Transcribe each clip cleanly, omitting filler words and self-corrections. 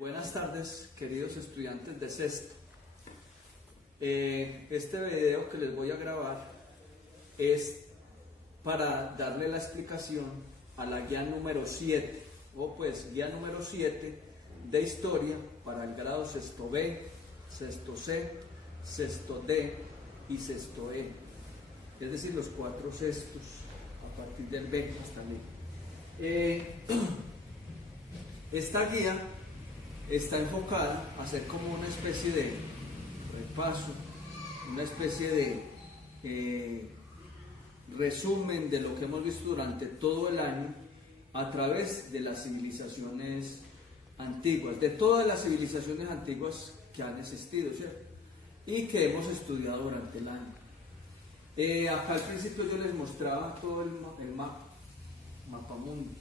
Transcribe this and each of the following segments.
Buenas tardes, queridos estudiantes de sexto. Este video que les voy a grabar es para darle la explicación a la guía número 7, o pues guía número 7 de historia para el grado sexto B, sexto C, sexto D y sexto E. Es decir, los 4 sextos a partir del B hasta el E. Esta guía está enfocada a hacer como una especie de repaso, una especie de resumen de lo que hemos visto durante todo el año a través de las civilizaciones antiguas, de todas las civilizaciones antiguas que han existido, ¿cierto? Y que hemos estudiado durante el año. Acá al principio yo les mostraba todo el mapa mundi,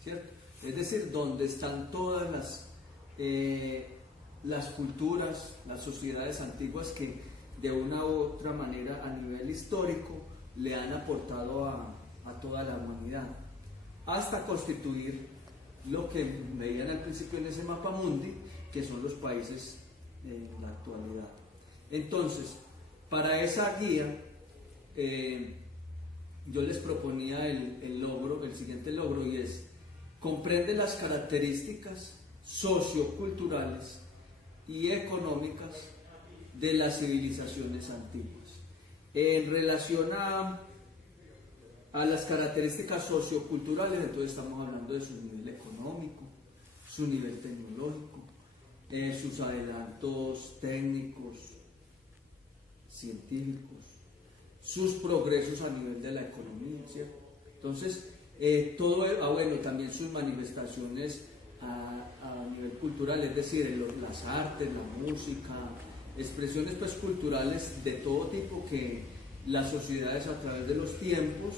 ¿cierto? Es decir, donde están todas las culturas, las sociedades antiguas que de una u otra manera a nivel histórico le han aportado a toda la humanidad, hasta constituir lo que veían al principio en ese mapa mundi, que son los países en la actualidad. Entonces, para esa guía, yo les proponía el siguiente logro, y es: comprende las características socioculturales y económicas de las civilizaciones antiguas. En relación a las características socioculturales, entonces estamos hablando de su nivel económico, su nivel tecnológico, sus adelantos técnicos, científicos, sus progresos a nivel de la economía, ¿cierto? Entonces, bueno, también sus manifestaciones a nivel cultural, es decir, las artes, la música, expresiones pues culturales de todo tipo que las sociedades a través de los tiempos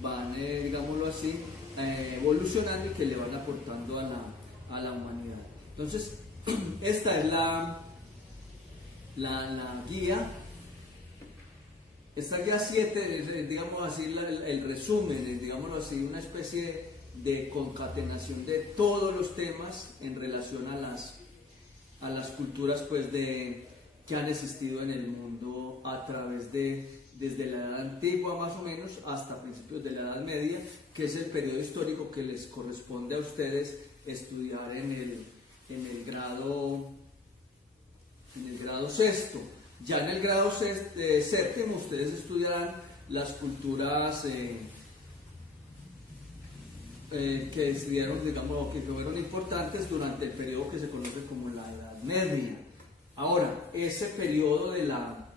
van, digámoslo así, evolucionando y que le van aportando a la humanidad. Entonces, esta es la guía. Esta guía 7 es, digamos así, el resumen, digámoslo así, una especie de concatenación de todos los temas en relación a las culturas pues que han existido en el mundo a través desde la edad antigua más o menos hasta principios de la Edad Media, que es el periodo histórico que les corresponde a ustedes estudiar en el grado sexto. Ya en el grado séptimo ustedes estudiarán las culturas que estudiaron, digamos, que fueron importantes durante el periodo que se conoce como la Edad Media. Ahora, ese periodo de la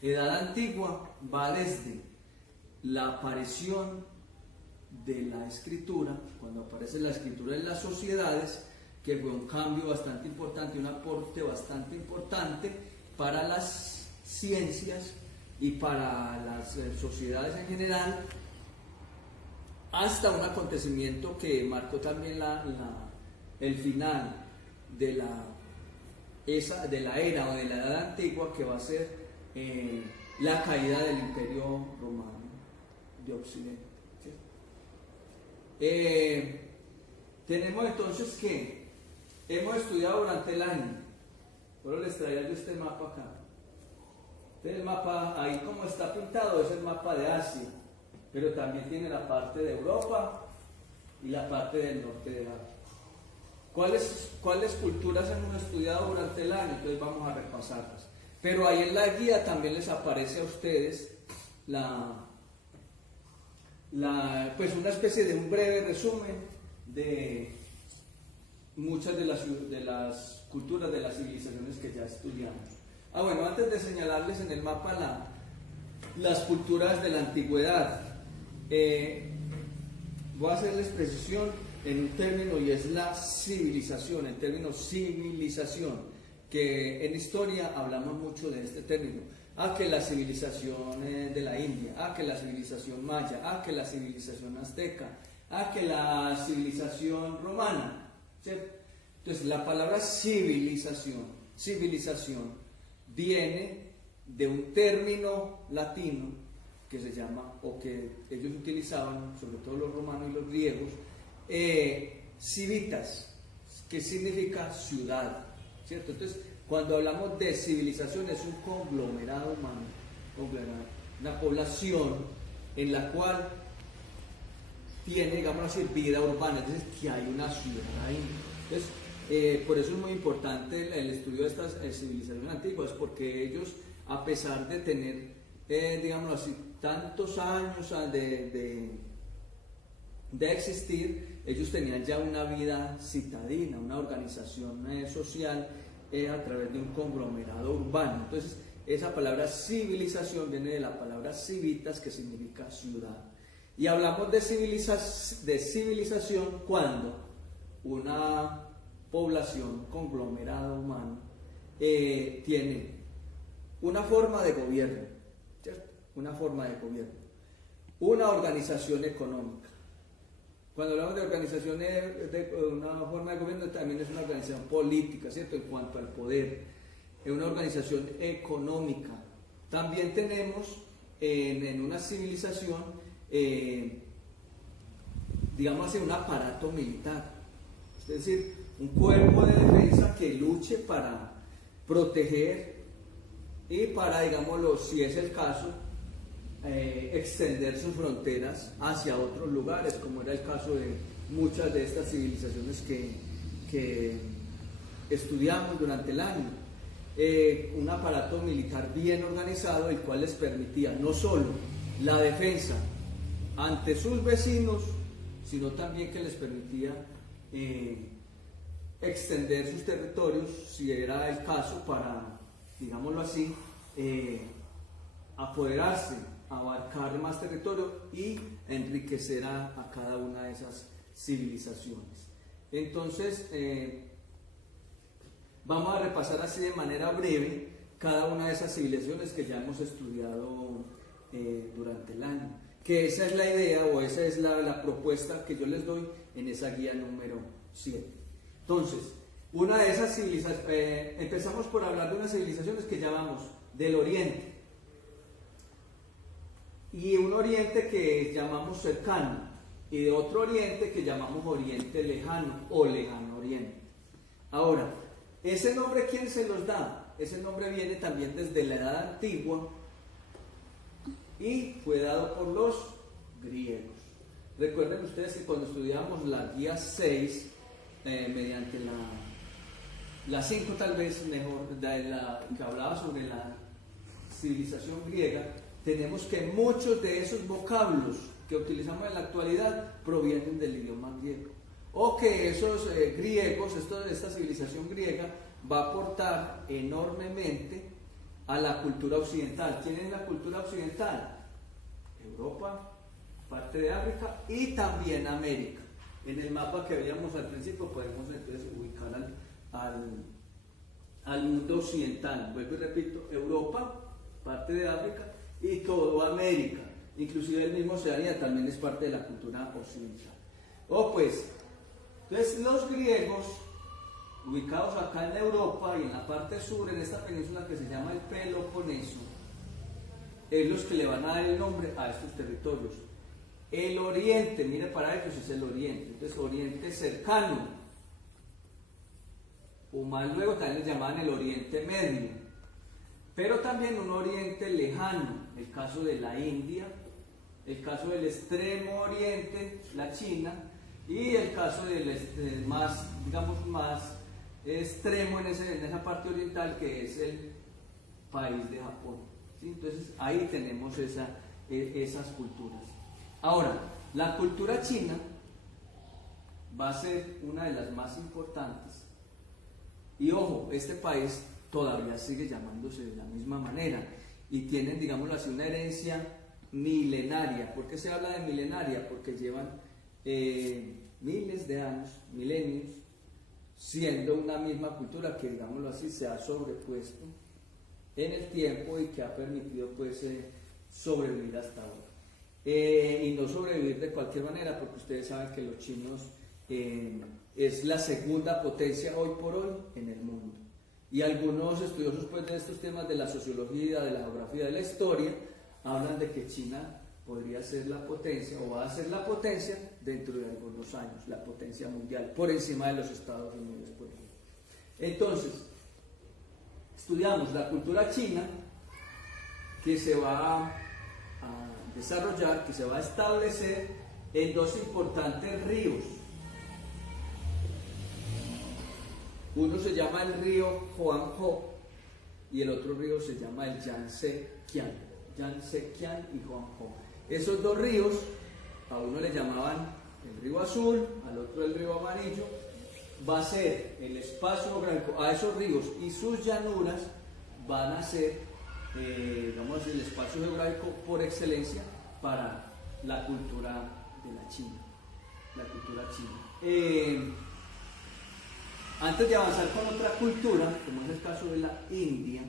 Edad Antigua va desde la aparición de la escritura, cuando aparece la escritura en las sociedades, que fue un cambio bastante importante, un aporte bastante importante para las ciencias y para las sociedades en general, hasta un acontecimiento que marcó también el final de la era o de la Edad Antigua, que va a ser la caída del Imperio Romano de Occidente, ¿sí? Tenemos entonces que hemos estudiado durante el año. Ahora les traía yo este mapa acá. El mapa, ahí como está pintado, es el mapa de Asia, pero también tiene la parte de Europa y la parte del norte de África. ¿Cuáles culturas hemos estudiado durante el año? Entonces vamos a repasarlas. Pero ahí en la guía también les aparece a ustedes pues una especie de un breve resumen de muchas de las culturas, de las civilizaciones que ya estudiamos. Bueno, antes de señalarles en el mapa las culturas de la antigüedad, voy a hacerles precisión en un término, y es la civilización, el término civilización, que en historia hablamos mucho de este término. Que la civilización de la India, que la civilización maya, que la civilización azteca, que la civilización romana, ¿cierto? Entonces, la palabra civilización viene de un término latino que se llama, o que ellos utilizaban, sobre todo los romanos y los griegos, civitas, que significa ciudad, ¿cierto? Entonces, cuando hablamos de civilización es un conglomerado humano, una población en la cual tiene, digamos así, vida urbana, es decir, que hay una ciudad ahí. Entonces, por eso es muy importante el estudio de estas civilizaciones antiguas, porque ellos, a pesar de tener, digamos así, tantos años de existir, ellos tenían ya una vida citadina, una organización social a través de un conglomerado urbano. Entonces, esa palabra civilización viene de la palabra civitas, que significa ciudad. Y hablamos de civilización cuando una población, conglomerado humano, tiene una forma de gobierno, ¿cierto? Una forma de gobierno, una organización económica. Cuando hablamos de organizaciones, de una forma de gobierno, también es una organización política, ¿cierto? En cuanto al poder, es una organización económica. También tenemos en una civilización, digamos así, un aparato militar, es decir, un cuerpo de defensa que luche para proteger y para, digámoslo, si es el caso, extender sus fronteras hacia otros lugares, como era el caso de muchas de estas civilizaciones que estudiamos durante el año. Un aparato militar bien organizado, el cual les permitía no solo la defensa ante sus vecinos, sino también que les permitía extender sus territorios, si era el caso, para, digámoslo así, apoderarse, abarcar más territorio y enriquecer a cada una de esas civilizaciones. Entonces, vamos a repasar así de manera breve cada una de esas civilizaciones que ya hemos estudiado durante el año, que esa es la idea o esa es la propuesta que yo les doy en esa guía número 7. Entonces, una de esas civilizaciones, empezamos por hablar de unas civilizaciones que llamamos del Oriente, y un Oriente que llamamos cercano, y de otro Oriente que llamamos Oriente lejano o lejano Oriente. Ahora, ese nombre, ¿quién se los da? Ese nombre viene también desde la Edad Antigua y fue dado por los griegos. Recuerden ustedes que cuando estudiamos la guía 6, mediante la 5 tal vez mejor, que hablaba sobre la civilización griega, tenemos que muchos de esos vocablos que utilizamos en la actualidad provienen del idioma griego, o que esos griegos, esta civilización griega va a aportar enormemente a la cultura occidental. ¿Quién es la cultura occidental? Europa, parte de África y también América. En el mapa que veíamos al principio podemos entonces ubicar al mundo occidental. Vuelvo y repito, Europa, parte de África y todo América, inclusive el mismo Oceanía también es parte de la cultura occidental. Entonces los griegos, ubicados acá en Europa y en la parte sur, en esta península que se llama el Peloponeso, es los que le van a dar el nombre a estos territorios. El Oriente, mire, para ellos es el Oriente, entonces Oriente cercano, o más luego también les llamaban el Oriente Medio, pero también un Oriente lejano, el caso de la India, el caso del Extremo Oriente, la China, y el caso del más, digamos, más extremo en esa parte oriental, que es el país de Japón, ¿sí? Entonces ahí tenemos esas culturas. Ahora, la cultura china va a ser una de las más importantes, y ojo, este país todavía sigue llamándose de la misma manera y tienen, digámoslo así, una herencia milenaria. ¿Por qué se habla de milenaria? Porque llevan miles de años, milenios, siendo una misma cultura que, digámoslo así, se ha sobrepuesto en el tiempo y que ha permitido pues sobrevivir hasta ahora. Y no sobrevivir de cualquier manera, porque ustedes saben que los chinos es la segunda potencia hoy por hoy en el mundo. Y algunos estudiosos pues, de estos temas de la sociología, de la geografía, de la historia, hablan de que China podría ser la potencia o va a ser la potencia dentro de algunos años, la potencia mundial, por encima de los Estados Unidos, por ejemplo. Entonces, estudiamos la cultura china, que se va a desarrollar, que se va a establecer en dos importantes ríos. Uno se llama el río Huanghe y el otro río se llama el Yangtze-Kiang. Yangtze-Kiang y Huanghe. Esos dos ríos, a uno le llamaban el río azul, al otro el río amarillo. Va a ser el espacio geográfico a esos ríos y sus llanuras van a ser, digamos así, el espacio geográfico por excelencia para la cultura de la China. La cultura china. Antes de avanzar con otra cultura, como es el caso de la India,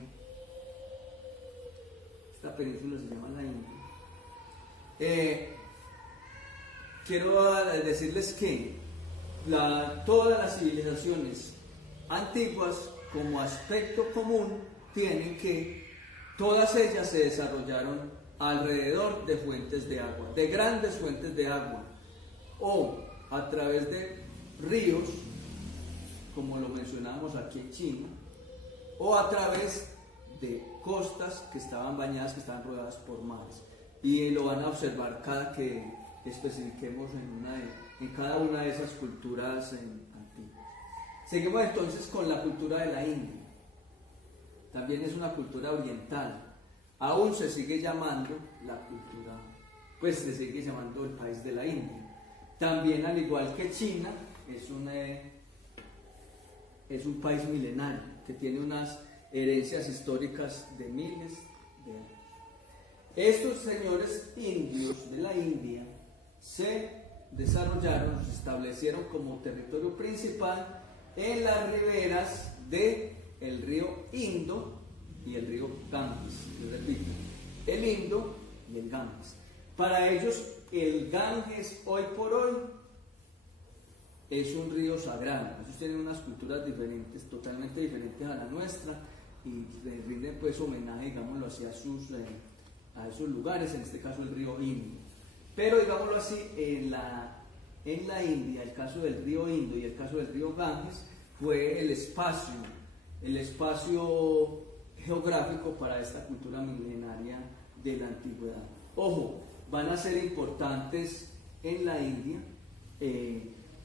esta península se llama la India, quiero decirles que todas las civilizaciones antiguas, como aspecto común, tienen que todas ellas se desarrollaron alrededor de fuentes de agua, de grandes fuentes de agua, o a través de ríos, como lo mencionábamos aquí en China, o a través de costas que estaban bañadas, que estaban rodeadas por mares. Y lo van a observar cada que especifiquemos en cada una de esas culturas antiguas. Seguimos entonces con la cultura de la India. También es una cultura oriental. Aún se sigue llamando la cultura, pues se sigue llamando el país de la India. También, al igual que China, es un país milenario que tiene unas herencias históricas de miles de años. Estos señores indios de la India se desarrollaron, se establecieron como territorio principal en las riberas del río Indo y el río Ganges. Les repito, el Indo y el Ganges. Para ellos, el Ganges hoy por hoy es un río sagrado. Ellos tienen unas culturas diferentes, totalmente diferentes a la nuestra, y le rinden pues homenaje, digámoslo así, a esos lugares, en este caso el río Indo. Pero digámoslo así, en la India, el caso del río Indo y el caso del río Ganges fue el espacio geográfico para esta cultura milenaria de la antigüedad. Ojo, van a ser importantes en la India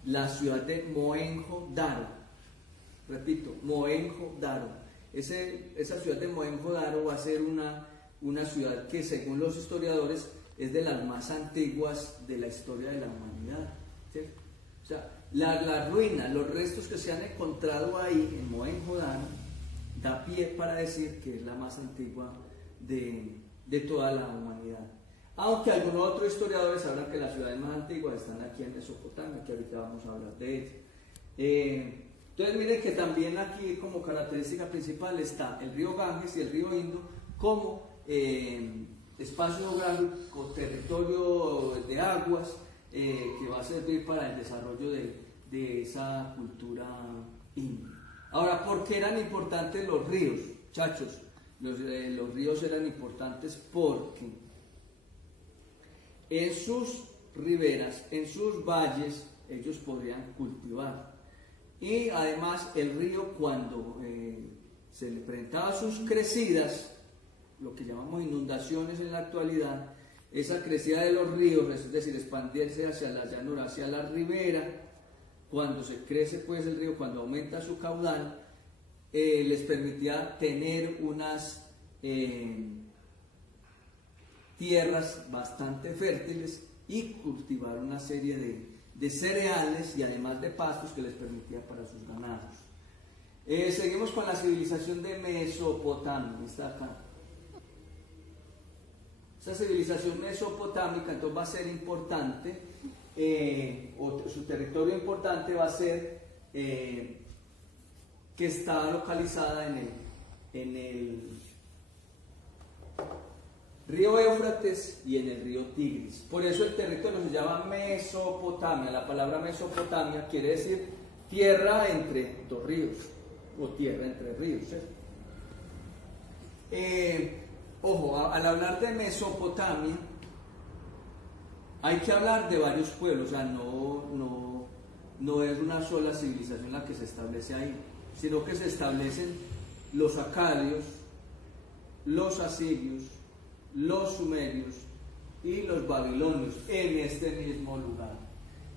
la ciudad de Mohenjo-Daro. Repito, Mohenjo-Daro. Esa ciudad de Mohenjo-Daro va a ser una ciudad que, según los historiadores, es de las más antiguas de la historia de la humanidad, ¿cierto? O sea, la ruina, los restos que se han encontrado ahí en Mohenjo-Daro da pie para decir que es la más antigua de toda la humanidad. Aunque algunos otros historiadores hablan que las ciudades más antiguas están aquí en Mesopotamia, que ahorita vamos a hablar de ello. Entonces miren que también aquí como característica principal está el río Ganges y el río Indo como espacio geográfico, territorio de aguas, que va a servir para el desarrollo de esa cultura india. Ahora, ¿por qué eran importantes los ríos? Chachos, los ríos eran importantes porque en sus riberas, en sus valles, ellos podrían cultivar. Y además el río, cuando se le presentaba sus crecidas, lo que llamamos inundaciones en la actualidad, esa crecida de los ríos, es decir, expandirse hacia la llanura, hacia la ribera, cuando se crece pues el río, cuando aumenta su caudal, les permitía tener unas tierras bastante fértiles y cultivar una serie de cereales y además de pastos que les permitía para sus ganados. Seguimos con la civilización de Mesopotamia, está acá. Esa civilización mesopotámica entonces va a ser importante, o su territorio importante va a ser que está localizada en el río Éufrates y en el río Tigris. Por eso el territorio se llama Mesopotamia. La palabra Mesopotamia quiere decir tierra entre dos ríos, o tierra entre ríos, ¿cierto? Ojo, al hablar de Mesopotamia, hay que hablar de varios pueblos, o sea, no es una sola civilización la que se establece ahí, sino que se establecen los acadios, los asirios, los sumerios y los babilonios en este mismo lugar.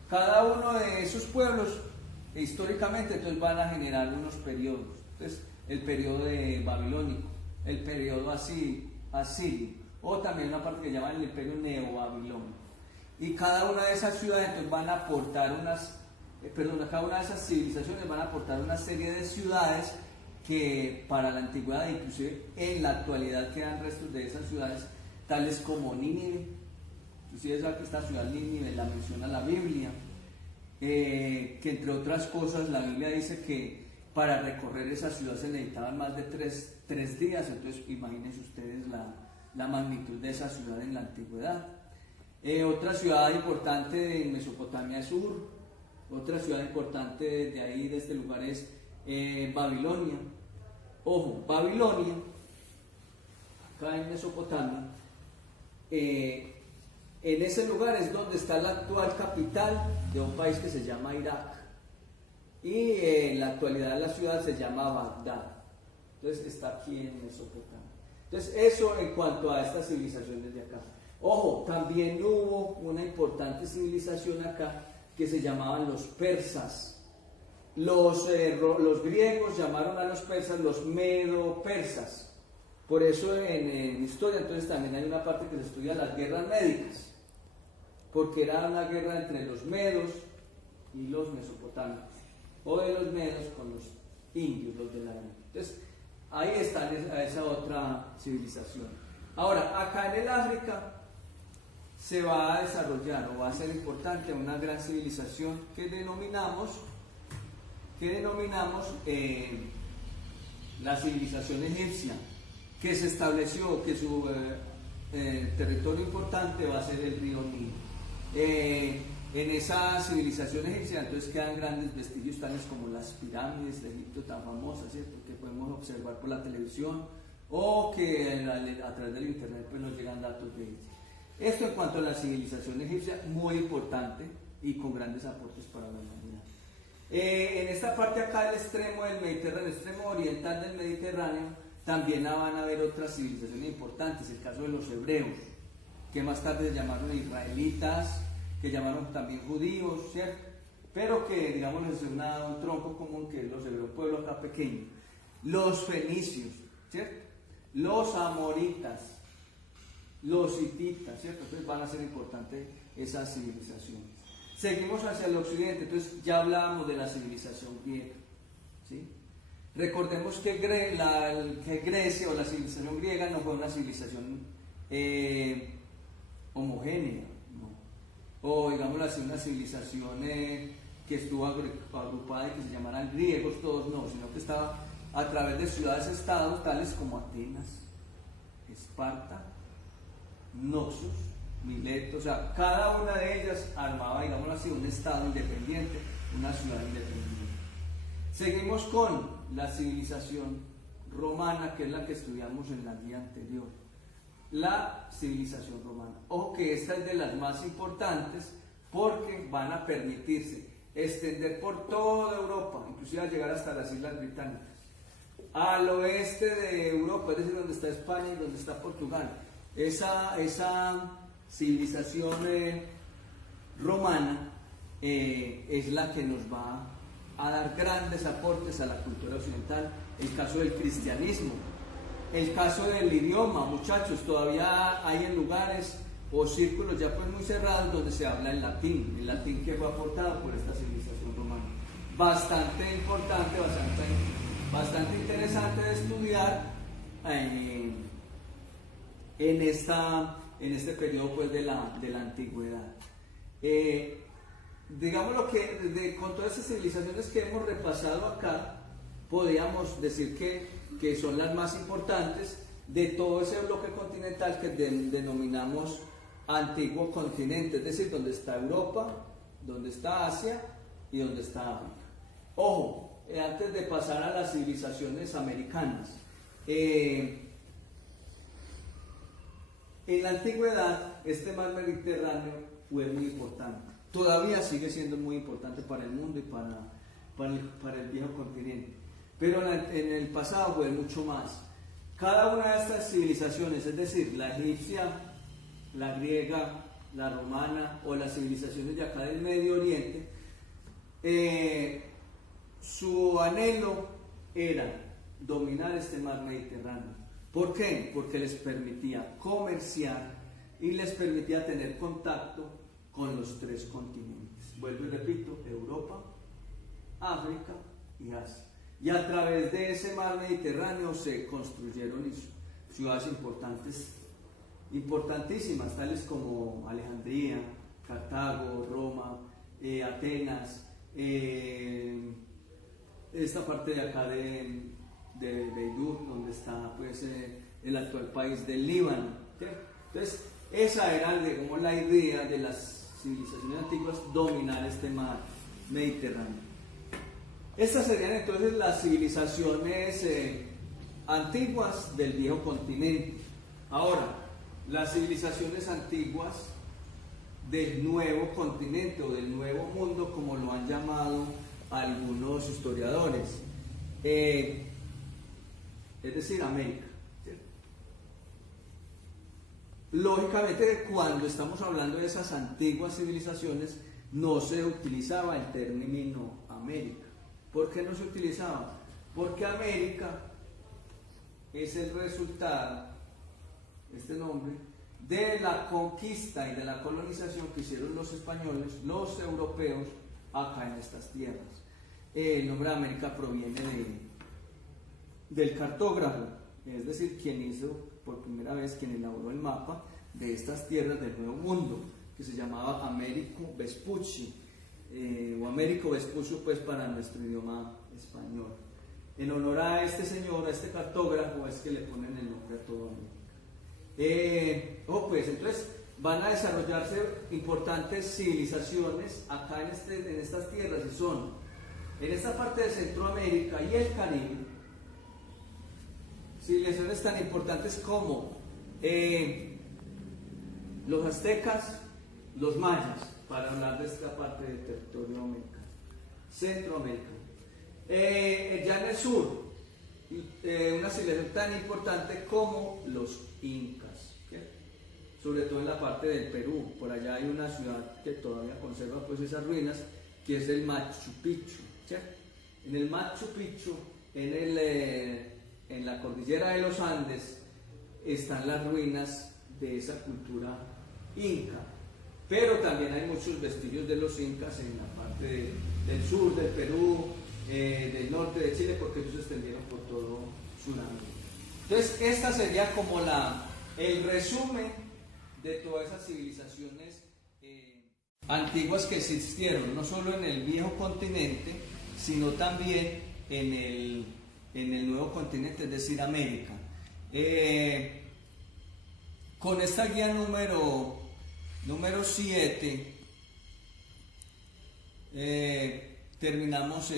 Cada uno de esos pueblos históricamente entonces van a generar unos periodos. Entonces, el periodo de babilónico, el periodo asirio, o también una parte que llaman el imperio neobabilónico. Y cada una de esas ciudades entonces van a aportar cada una de esas civilizaciones van a aportar una serie de ciudades que para la antigüedad, inclusive en la actualidad, quedan restos de esas ciudades, tales como Nínive. Ustedes saben que esta ciudad Nínive la menciona la Biblia, que entre otras cosas la Biblia dice que para recorrer esa ciudad se necesitaban más de tres días. Entonces imagínense ustedes la magnitud de esa ciudad en la antigüedad. Otra ciudad importante en Mesopotamia es Ur. Otra ciudad importante de ahí, de este lugar, es Babilonia. Ojo, Babilonia, acá en Mesopotamia, en ese lugar es donde está la actual capital de un país que se llama Irak. Y en la actualidad la ciudad se llama Bagdad. Entonces está aquí en Mesopotamia. Entonces eso en cuanto a estas civilizaciones de acá. Ojo, también hubo una importante civilización acá que se llamaban los persas. Los griegos llamaron a los persas los medo-persas. Por eso en historia entonces también hay una parte que se estudia las guerras médicas, porque era una guerra entre los medos y los mesopotamios, o de los medos con los indios, los de la India. Entonces ahí está esa otra civilización. Ahora, acá en el África se va a desarrollar o va a ser importante una gran civilización que denominamos la civilización egipcia, que se estableció que su territorio importante va a ser el río Nilo. En esa civilización egipcia entonces quedan grandes vestigios tales como las pirámides de Egipto tan famosas, ¿cierto?, que podemos observar por la televisión o que a través del internet pues nos llegan datos de ella. Esto en cuanto a la civilización egipcia, muy importante y con grandes aportes para la humanidad. En esta parte acá del extremo del Mediterráneo, el extremo oriental del Mediterráneo, también van a haber otras civilizaciones importantes, el caso de los hebreos, que más tarde se llamaron israelitas, que llamaron también judíos, ¿cierto? Pero que, digamos, es un tronco común, que es los hebreos, pueblo acá pequeño. Los fenicios, ¿cierto? Los amoritas, los hititas, ¿cierto? Entonces van a ser importantes esas civilizaciones. Seguimos hacia el occidente, entonces ya hablábamos de la civilización griega, ¿sí? Recordemos que Grecia o la civilización griega no fue una civilización homogénea, ¿no? O digamos así, una civilización que estuvo agrupada y que se llamaran griegos todos, no, sino que estaba a través de ciudades-estados tales como Atenas, Esparta, Noxos, Mileto. O sea, cada una de ellas armaba, digamos así, un estado independiente, una ciudad independiente. Seguimos con la civilización romana, que es la que estudiamos en la guía anterior. La civilización romana. Ojo que esta es de las más importantes porque van a permitirse extender por toda Europa, inclusive a llegar hasta las Islas Británicas. Al oeste de Europa, es decir, donde está España y donde está Portugal. Esa civilización romana es la que nos va a dar grandes aportes a la cultura occidental. El caso del cristianismo, el caso del idioma, muchachos, todavía hay en lugares o círculos ya pues muy cerrados donde se habla el latín que fue aportado por esta civilización romana. Bastante importante, bastante interesante de estudiar en este periodo pues de la antigüedad. Digamos lo que con todas esas civilizaciones que hemos repasado acá, podríamos decir que son las más importantes de todo ese bloque continental que denominamos antiguo continente, es decir, donde está Europa, donde está Asia y donde está África. Ojo, antes de pasar a las civilizaciones americanas, en la antigüedad este mar Mediterráneo fue muy importante. Todavía sigue siendo muy importante para el mundo y para el viejo continente. Pero en el pasado fue mucho más. Cada una de estas civilizaciones, es decir, la egipcia, la griega, la romana o las civilizaciones de acá del Medio Oriente, su anhelo era dominar este mar Mediterráneo. ¿Por qué? Porque les permitía comerciar y les permitía tener contacto con los 3 continentes. Vuelvo y repito, Europa, África y Asia. Y a través de ese mar Mediterráneo se construyeron ciudades importantísimas, tales como Alejandría, Cartago, Roma, Atenas, esta parte de acá de Beirut, donde está pues, el actual país del Líbano. ¿Sí? Entonces, esa era, digamos, la idea de las civilizaciones antiguas, dominar este mar Mediterráneo. Estas serían entonces las civilizaciones antiguas del viejo continente. Ahora, las civilizaciones antiguas del nuevo continente o del nuevo mundo, como lo han llamado algunos historiadores, es decir, América. ¿Cierto? Lógicamente, cuando estamos hablando de esas antiguas civilizaciones, no se utilizaba el término América. ¿Por qué no se utilizaba? Porque América es el resultado, este nombre, de la conquista y de la colonización que hicieron los españoles, los europeos, acá en estas tierras. El nombre de América proviene del cartógrafo, es decir, quien hizo por primera vez, quien elaboró el mapa de estas tierras del Nuevo Mundo, que se llamaba Américo Vespucci, o Américo Vespucci pues para nuestro idioma español. En honor a este señor, a este cartógrafo, es que le ponen el nombre a toda América. Pues entonces van a desarrollarse importantes civilizaciones acá en estas tierras, y son en esta parte de Centroamérica y el Caribe, civilizaciones tan importantes como los aztecas, los mayas, para hablar de esta parte del territorio americano, Centroamérica. Ya en el sur, una civilización tan importante como los incas, ¿sí? Sobre todo en la parte del Perú. Por allá hay una ciudad que todavía conserva pues esas ruinas, que es el Machu Picchu, ¿sí? En el Machu Picchu, en la cordillera de los Andes, están las ruinas de esa cultura inca, pero también hay muchos vestigios de los incas en la parte del sur del Perú, del norte de Chile, porque ellos se extendieron por todo Sudamérica. Entonces, esta sería como el resumen de todas esas civilizaciones antiguas que existieron, no solo en el viejo continente, sino también en el nuevo continente, es decir, América. Con esta guía número 7 terminamos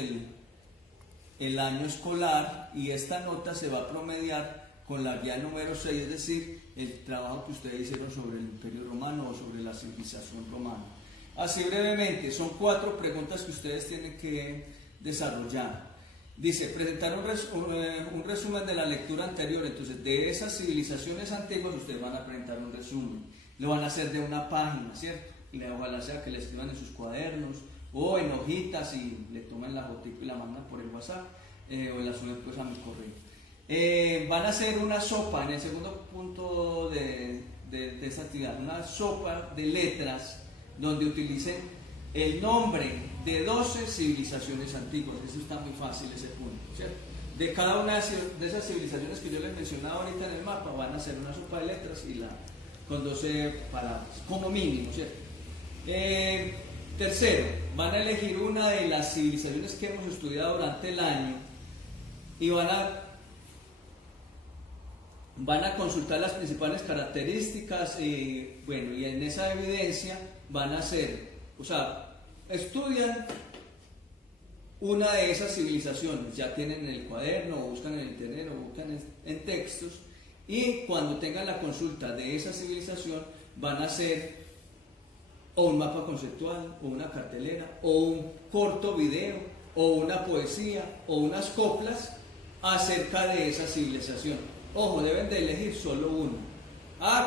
el año escolar, y esta nota se va a promediar con la guía número 6, es decir, el trabajo que ustedes hicieron sobre el Imperio Romano o sobre la civilización romana. Así brevemente, son 4 preguntas que ustedes tienen que desarrollar. Dice, presentar un resumen de la lectura anterior. Entonces, de esas civilizaciones antiguas ustedes van a presentar un resumen. Lo van a hacer de una página, ¿cierto? Y ojalá sea que le escriban en sus cuadernos o en hojitas y le toman la fotito y la mandan por el WhatsApp, o la suben pues a mi correo. Van a hacer una sopa en el segundo punto de esta actividad, una sopa de letras donde utilicen el nombre de 12 civilizaciones antiguas. Eso está muy fácil, ese punto, ¿cierto? De cada una de esas civilizaciones que yo les mencionaba ahorita en el mapa, van a hacer una sopa de letras con 12 palabras, como mínimo, ¿cierto? Tercero, van a elegir una de las civilizaciones que hemos estudiado durante el año y van a consultar las principales características, y en esa evidencia van a hacer, estudian una de esas civilizaciones, ya tienen en el cuaderno, o buscan en el internet, o buscan en textos, y cuando tengan la consulta de esa civilización van a hacer o un mapa conceptual, o una cartelera, o un corto video, o una poesía, o unas coplas acerca de esa civilización. Ojo, deben de elegir solo uno.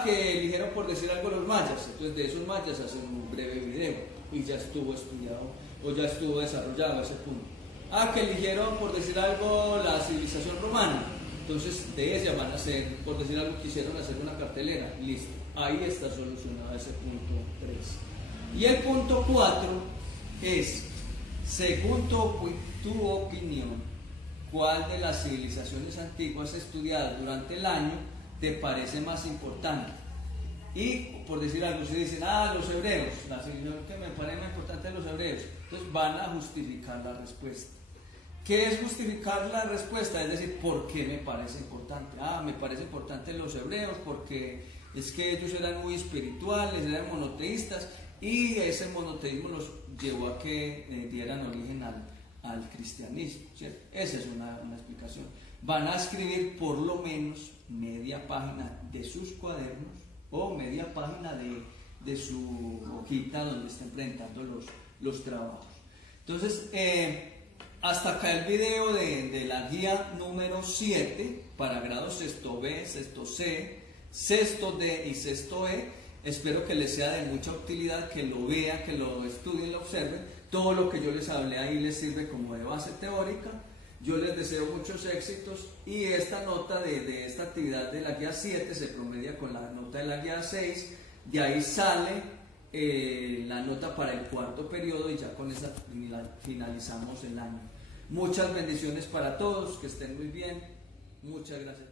Que eligieron por decir algo los mayas, entonces de esos mayas hacen un breve video y ya estuvo estudiado o ya estuvo desarrollado ese punto. Que eligieron por decir algo la civilización romana, entonces de ella van a hacer, por decir algo, quisieron hacer una cartelera, listo, ahí está solucionado ese punto 3. Y el punto 4 es, según tu opinión, ¿cuál de las civilizaciones antiguas estudiadas durante el año te parece más importante? Y por decir algo, se dicen, los hebreos, la civilización que me parece más importante es los hebreos, entonces van a justificar la respuesta. ¿Qué es justificar la respuesta? Es decir, ¿por qué me parece importante? Me parece importante los hebreos porque es que ellos eran muy espirituales, eran monoteístas y ese monoteísmo los llevó a que dieran origen al cristianismo, ¿cierto? Esa es una explicación. Van a escribir por lo menos media página de sus cuadernos o media página de su hojita donde estén presentando los trabajos. Entonces, hasta acá el video de la guía número 7 para grado sexto B, sexto C, sexto D y sexto E. Espero que les sea de mucha utilidad, que lo vean, que lo estudien, lo observen. Todo lo que yo les hablé ahí les sirve como de base teórica. Yo les deseo muchos éxitos y esta nota de esta actividad de la guía 7 se promedia con la nota de la guía 6. De ahí sale la nota para el cuarto periodo y ya con esa finalizamos el año. Muchas bendiciones para todos, que estén muy bien. Muchas gracias.